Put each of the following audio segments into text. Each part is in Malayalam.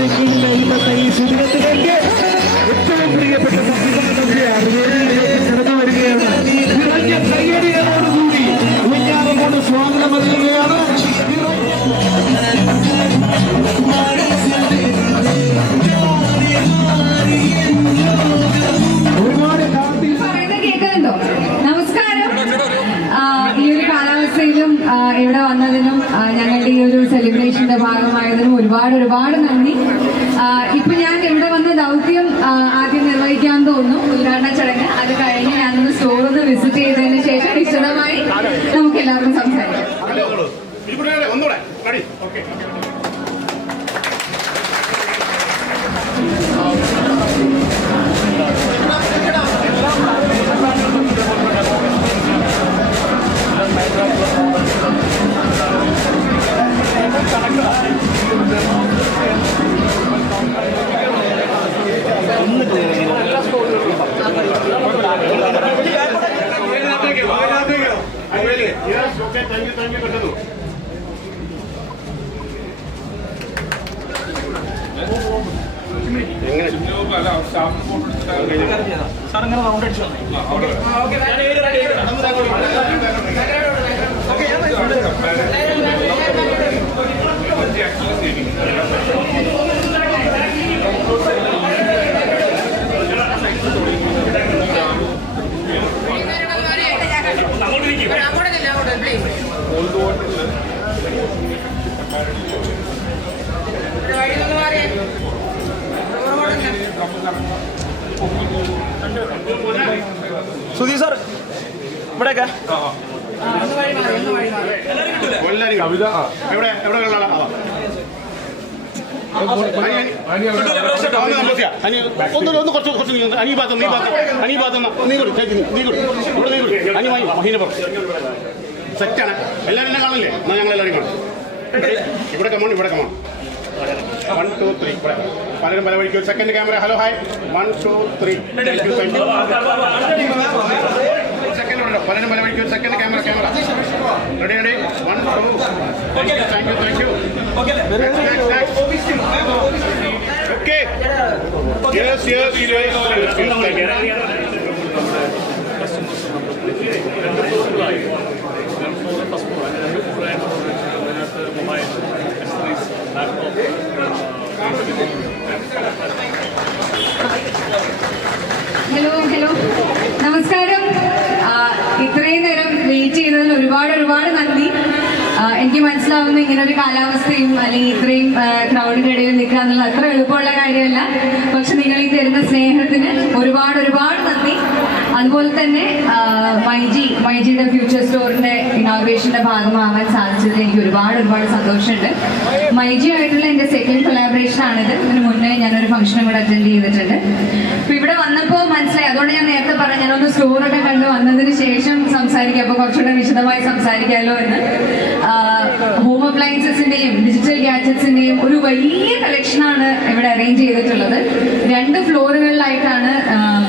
ഈ സുദിനത്തിലേക്ക് ഏറ്റവും പ്രിയപ്പെട്ട കടന്നു വരികയാണ്. നിറഞ്ഞ കയ്യടികളോടുകൂടി വെഞ്ഞാറമൂട് സ്വാഗതം അറിയുകയാണ്. ഒരുപാട് കേൾക്കുന്നുണ്ടോ? നമസ്കാരം. ഈ ഒരു കാലാവസ്ഥയിലും ഇവിടെ വന്നതിനും ഞങ്ങളുടെ ഈ ഒരു സെലിബ്രേഷന്റെ ഭാഗമായതിനും ഒരുപാട് നന്ദി. ഇപ്പൊ ഞാൻ ഇവിടെ വന്ന ദൗത്യം ആദ്യം നിർവഹിക്കാൻ തോന്നുന്നു, ഉദ്ഘാടന ചടങ്ങ്. അത് കഴിഞ്ഞ് ഞാനൊന്ന് സ്റ്റോർ ഒന്ന് വിസിറ്റ് ചെയ്തതിന് ശേഷം വിശദമായി നമുക്ക് എല്ലാവർക്കും സംസാരിക്കാം. സാറിങ്ങനെ റൗണ്ട് അടിച്ചു സുധീർ സാർ ഇവിടെയൊക്കെ സെറ്റാണ്. എല്ലാവരും എന്നെ കാണില്ലേ? എന്നാൽ ഞങ്ങൾ എല്ലാവരും കാണും. ഇവിടെ കമോൺ, ഇവിടെ കമോൺ. 1 2 3. പലരും പല വഴിക്കും. Second camera. Hello hi. 1 2 3. Thank you. Second ഉണ്ടോ? പലരും പല വഴിക്കും. Second camera. Ready ready. 1 2. Thank you. Okay. Hello നമസ്കാരം. ഇത്രയും നേരം വെയിറ്റ് ചെയ്തതിൽ ഒരുപാട് നന്ദി. എനിക്ക് മനസ്സിലാവുന്ന ഇങ്ങനെ ഒരു കാലാവസ്ഥയും അല്ലെങ്കിൽ ഇത്രയും ക്രൗഡിന്റെ ഇടയിൽ നിൽക്കുക എന്നുള്ളത് അത്ര എളുപ്പമുള്ള കാര്യമല്ല. പക്ഷെ നിങ്ങൾ ഈ തരുന്ന സ്നേഹത്തിന് ഒരുപാട് നന്ദി. അതുപോലെ തന്നെ മൈജിയുടെ ഫ്യൂച്ചർ സ്റ്റോറിന്റെ ഇനോഗ്രേഷന്റെ ഭാഗമാവാൻ സാധിച്ചതിൽ എനിക്ക് ഒരുപാട് സന്തോഷമുണ്ട്. മൈജി ആയിട്ടുള്ള എൻ്റെ സെക്കൻഡ് കൊളാബറേഷൻ ആണിത്. ഇതിന് മുന്നേ ഞാനൊരു ഫംഗ്ഷനും കൂടെ അറ്റൻഡ് ചെയ്തിട്ടുണ്ട്. അപ്പൊ ഇവിടെ വന്നപ്പോൾ മനസ്സിലായി. അതുകൊണ്ട് ഞാൻ നേരത്തെ പറഞ്ഞു ഞാനൊന്ന് സ്റ്റോറൊക്കെ കണ്ട് വന്നതിന് ശേഷം സംസാരിക്കാം, അപ്പോൾ കുറച്ചുകൂടെ വിശദമായി സംസാരിക്കാമല്ലോ എന്ന്. ഹോം അപ്ലയൻസസിന്റെയും ഡിജിറ്റൽ ഗാഡ്ജറ്റ്സിന്റെയും ഒരു വലിയ കളക്ഷനാണ് ഇവിടെ അറേഞ്ച് ചെയ്തിട്ടുള്ളത്. 2 ഫ്ലോറുകളിലായിട്ടാണ്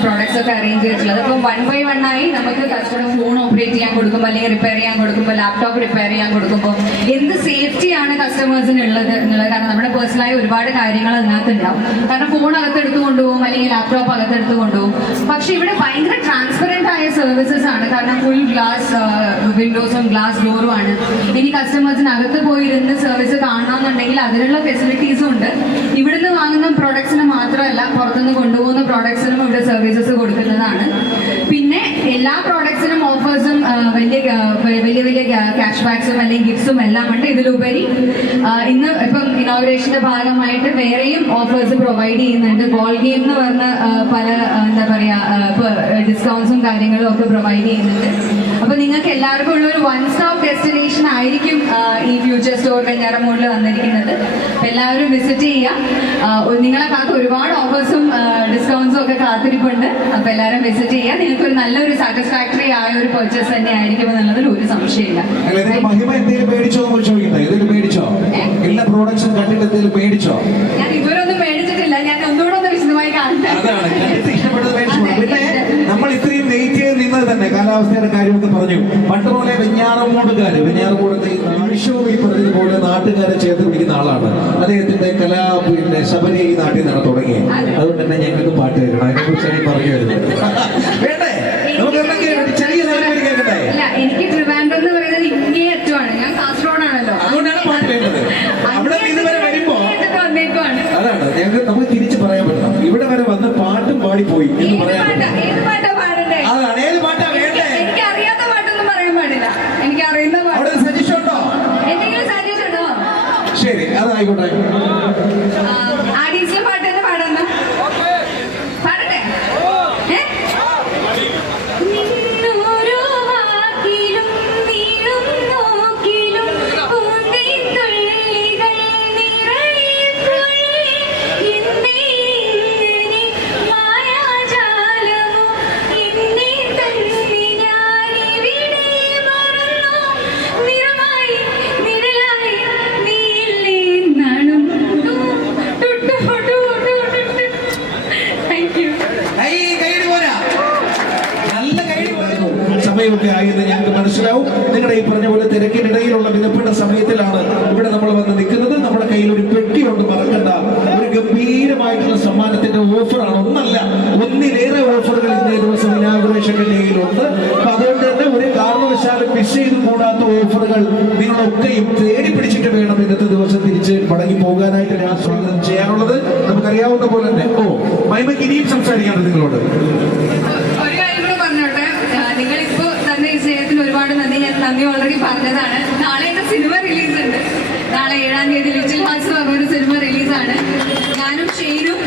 പ്രോഡക്ട്സ് ഒക്കെ അറേഞ്ച് ചെയ്തിട്ടുള്ളത്. അപ്പോൾ 1 by 1 ആയി നമുക്ക് കസ്റ്റമർ ഫോൺ ഓപ്പറേറ്റ് ചെയ്യാൻ കൊടുക്കുമ്പോൾ അല്ലെങ്കിൽ റിപ്പയർ ചെയ്യാൻ കൊടുക്കുമ്പോൾ, ലാപ്ടോപ്പ് റിപ്പയർ ചെയ്യാൻ കൊടുക്കുമ്പോൾ എന്ത് സേഫ്റ്റിയാണ് കസ്റ്റമേഴ്സിന് ഉള്ളത് എന്നുള്ളത്. കാരണം നമ്മുടെ പേഴ്സണലായി ഒരുപാട് കാര്യങ്ങൾ അതിനകത്ത് ഉണ്ടാവും. കാരണം ഫോൺ അകത്തെടുത്ത് കൊണ്ടുപോകും അല്ലെങ്കിൽ ലാപ്ടോപ്പ് അകത്തെടുത്ത് കൊണ്ടുപോകും. പക്ഷെ ഇവിടെ ഭയങ്കര ട്രാൻസ്പെറന്റ് ആയ സർവീസസ് ആണ്. കാരണം ഫുൾ ഗ്ലാസ് വിൻഡോസും ഗ്ലാസ് ഡോറും ആണ്. ഇനി കസ്റ്റമേഴ്സിന് അകത്ത് പോയിരുന്ന് സർവീസ് കാണണമെന്നുണ്ടെങ്കിൽ അതിനുള്ള ഫെസിലിറ്റീസും ഉണ്ട്. ഇവിടുന്ന് വാങ്ങുന്ന പ്രോഡക്ട്സിന് മാത്രമല്ല, പുറത്തുനിന്ന് കൊണ്ടുപോകുന്ന പ്രോഡക്ട്സിനും ഇവിടെ സർവീസസ് കൊടുക്കുന്നതാണ്. പിന്നെ എല്ലാ പ്രോഡക്ട്സിനും ഓഫേഴ്സും വലിയ ക്യാഷ് ബാക്സും അല്ലെങ്കിൽ ഗിഫ്റ്റ്സും എല്ലാം ഉണ്ട്. ഇതിലുപരി ഇന്ന് ഇപ്പം ഇനോഗ്രേഷന്റെ ഭാഗമായിട്ട് വേറെയും ഓഫേഴ്സ് പ്രൊവൈഡ് ചെയ്യുന്നുണ്ട്. ബോൾ ഗെയിം എന്ന് പറഞ്ഞ പല എന്താ പറയുക ഡിസ്കൗണ്ട്സും കാര്യങ്ങളും ഒക്കെ പ്രൊവൈഡ് ചെയ്യുന്നുണ്ട്. അപ്പൊ നിങ്ങൾക്ക് എല്ലാവർക്കും ഉള്ള ഒരു 1 stop ഡെസ്റ്റിനേഷൻ ആയിരിക്കും ഈ ഫ്യൂച്ചർ സ്റ്റോർ വെഞ്ഞാറമൂടിൽ വന്നിരിക്കുന്നത്. എല്ലാവരും വിസിറ്റ് ചെയ്യുക. നിങ്ങളെ കാത്ത് ഒരുപാട് ഓഫേഴ്സും ഡിസ്കൗണ്ട്സും ഒക്കെ കാത്തിരിപ്പുണ്ട്. അപ്പൊ എല്ലാവരും വിസിറ്റ് ചെയ്യുക. നിങ്ങൾക്ക് ഒരു നല്ലൊരു സാറ്റിസ്ഫാക്ടറി ആയ ഒരു പർച്ചേസ് തന്നെ ആയിരിക്കും എന്നുള്ളതിൽ ഒരു സംശയമില്ല. എല്ലാ പ്രോഡക്ട്സും കണ്ടിട്ട് എന്തെങ്കിലും മേടിച്ചോ? ഞാൻ ഇതുവരെ ഒന്നും മേടിച്ചിട്ടില്ല. ഞാൻ ഒന്നുകൂടെ ഒന്ന് വിശദമായി കാണട്ടെ. നമ്മൾ ഇത്രയും വെയിറ്റ് ചെയ്ത് നിന്നത് തന്നെ കാലാവസ്ഥയുടെ കാര്യമൊക്കെ പറഞ്ഞു. പണ്ട് പോലെ വെഞ്ഞാറമൂടുകാര് നിമിഷവും ഈ പറഞ്ഞതുപോലെ ഇതേപോലെ നാട്ടുകാരെ ചേർത്ത് പിടിക്കുന്ന ആളാണ്. അദ്ദേഹത്തിന്റെ ശബരി ഈ നാട്ടിൽ നിന്നാണ് തുടങ്ങിയത്. അതുകൊണ്ട് തന്നെ ഞങ്ങൾക്ക് പാട്ട് കേൾക്കണം. അതിനെ കുറിച്ച് എനിക്ക് പറഞ്ഞു വരുന്നത് വേണ്ടേ? നമുക്ക് ചെറിയ കേൾക്കട്ടെ. അല്ല, എനിക്ക് ട്രിവാൻഡ്രം എന്ന് പറയുന്നത് ഇങ്ങേ അറ്റമാണ്. ഞാൻ കാസർഗോഡാണല്ലോ, അതുകൊണ്ടാണ് പാട്ട് വേണ്ടത്. അവിടെ ഇതുവരെ വരുമ്പോ വന്നേക്കുവാണ്. അതാണ് നമുക്ക് തിരിച്ച് പറയാൻ പറ്റണം. ഇവിടെ വരെ വന്ന് പാട്ടും പാടിപ്പോയി എന്ന് പറയാൻ പറ്റും. ഏത് പാട്ടാ പാടണ്ടേ? അതാണ് ഏത് പാട്ടാ വേണ്ടേ? എനിക്ക് അറിയാത്ത പാട്ടൊന്നും പറയാൻ പാടില്ല. എനിക്ക് അറിയുന്ന പാട്ട്. അവിടെ സജഷൻ ഉണ്ടോ? എന്തെങ്കിലും സജഷൻ ഉണ്ടോ? ശരി, അതായിക്കോട്ടെ. ആഡീസിലെ പാട്ട് തന്നെ പാടാന്ന പാടട്ടെ. നിന്നോരോ വാക്കിലും നീളും നോക്കിലും പൂന്തേൻതുള്ളികൾ നിറയുമ്പോഴേ എന്തേ ഇങ്ങനെ മായാജാലമോ എന്നെ തന്നെ ഞാനിവിടെ മറന്നു. നിറമായി നിഴലായി നീയില്ലേ നാണും. Thank you. നല്ല കൈഡി പോരാ. സമയമൊക്കെ ആയെന്ന് ഞങ്ങൾക്ക് മനസ്സിലാവും. നിങ്ങളുടെ ഈ പറഞ്ഞ പോലെ തിരക്കിനിടയിലുള്ള വിലപ്പെട്ട സമയത്തിലാണ് ഇവിടെ നമ്മൾ വന്ന് നിൽക്കുന്നത്. നമ്മുടെ കയ്യിൽ ഒരു പെട്ടിയുണ്ട്, മറക്കണ്ട. ഒരു ഗംഭീരമായിട്ടുള്ള സമ്മാനത്തിന്റെ ഓഫറാണ്. ഒന്നല്ല, ഒന്നിലേറെ ഓഫറുകൾ ഇന്നേ ദിവസം ഇനാഗുറേഷന്റെ ഡേയിലുണ്ട്. അപ്പൊ അതുകൊണ്ട് തന്നെ ഒരു കാരണവശാലും മിസ് ചെയ്ത് കൂടാത്ത ഓഫറുകൾ നിങ്ങളൊക്കെയും തേടി പിടിച്ചിട്ട് വേണം ഇന്നത്തെ ദിവസം തിരിച്ച് മടങ്ങി പോകാനായിട്ട് ഞാൻ സ്വാഗതം ചെയ്യാനുള്ളത്. നമുക്കറിയാവുന്ന പോലെ തന്നെ മൈമയ്ക്ക് ഇനിയും സംസാരിക്കാനുണ്ട് നിങ്ങളോട്. ഒരു കാര്യം കൂടെ പറഞ്ഞോട്ടെ. നിങ്ങളിപ്പോ തന്നെ ഈ സ്നേഹത്തിന് ഒരുപാട് നന്ദി. ഞാൻ നന്ദി ഓൾറെഡി പറഞ്ഞതാണ്. നാളെ എന്റെ സിനിമ റിലീസ് ഉണ്ട്. നാളെ 7-ാം തീയതി ലിറ്റിൽ ഹാർട്സ് ഒരു സിനിമ റിലീസാണ്. ഞാനും ഷെയ്നും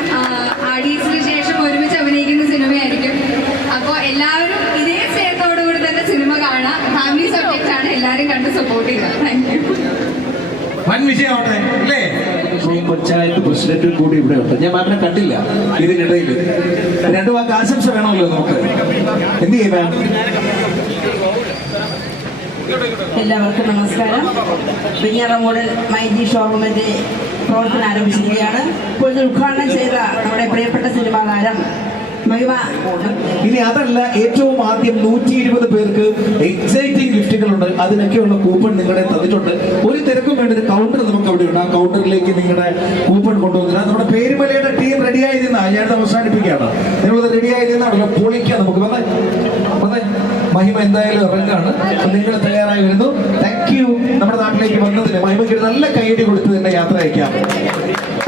ആഡീസിന് ശേഷം ഒരുമിച്ച് അഭിനയിക്കുന്ന സിനിമയായിരിക്കും. അപ്പോൾ എല്ലാവരും ഇതേ സ്നേഹത്തോടുകൂടി തന്നെ സിനിമ കാണാം. ഫാമിലി സബ്ജക്റ്റ് ആണ്. എല്ലാവരും കണ്ട് സപ്പോർട്ട് ചെയ്യുക. Thank you. വൻ വിജയമാവട്ടെ അല്ലേ? പഞ്ചായത്ത് പ്രസിഡന്റും കൂടി ഇവിടെ ഉണ്ട്. ഞാൻ മാമിനെ കണ്ടില്ല ഇതിനിടയിൽ. രണ്ടു വാക്ക് ആശംസ വേണമല്ലോ നമുക്ക്. എന്ത് ചെയ്യും മാം? എല്ലാവർക്കും നമസ്കാരം. വെഞ്ഞാറമൂട് മൈജി ഷോറൂമിന്റെ പ്രവർത്തനം ആരംഭിച്ചിരിക്കുകയാണ്. ഇപ്പോൾ ഇത് ഉദ്ഘാടനം ചെയ്ത നമ്മുടെ പ്രിയപ്പെട്ട സിനിമാ താരം മഹിമ. ഇനി അതല്ല, ഏറ്റവും ആദ്യം 120 പേർക്ക് എക്സൈറ്റിംഗ് ഗിഫ്റ്റുകളുണ്ട്. അതിനൊക്കെയുള്ള കൂപ്പൺ നിങ്ങളെ തന്നിട്ടുണ്ട്. ഒരു തിരക്കും വേണ്ട, ഒരു കൗണ്ടർ നമുക്ക് അവിടെ ഉണ്ട്. ആ കൗണ്ടറിലേക്ക് നിങ്ങളുടെ കൂപ്പൺ കൊണ്ടുവന്നില്ല. നമ്മുടെ പേരുമലയുടെ ടീം റെഡിയായി നിന്നാ ഞാൻ അവസാനിപ്പിക്കുകയാണ്. നിങ്ങളത് റെഡിയായി നിന്നാണല്ലോ, പൊളിക്കാം നമുക്ക്. വന്നേ മഹിമ എന്തായാലും ഇറങ്ങാണ്. നിങ്ങൾ തയ്യാറായി വരുന്നു. Thank you. നമ്മുടെ നാട്ടിലേക്ക് വന്നതിന് മഹിമയ്ക്ക് നല്ല കൈയടി കൊടുത്ത് തന്നെ യാത്ര അയക്കാം.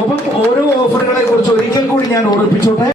ഒപ്പം ഓരോ ഓഫറുകളെ കുറിച്ച് ഒരിക്കൽ കൂടി ഞാൻ ഓർമ്മിപ്പിച്ചോട്ടെ.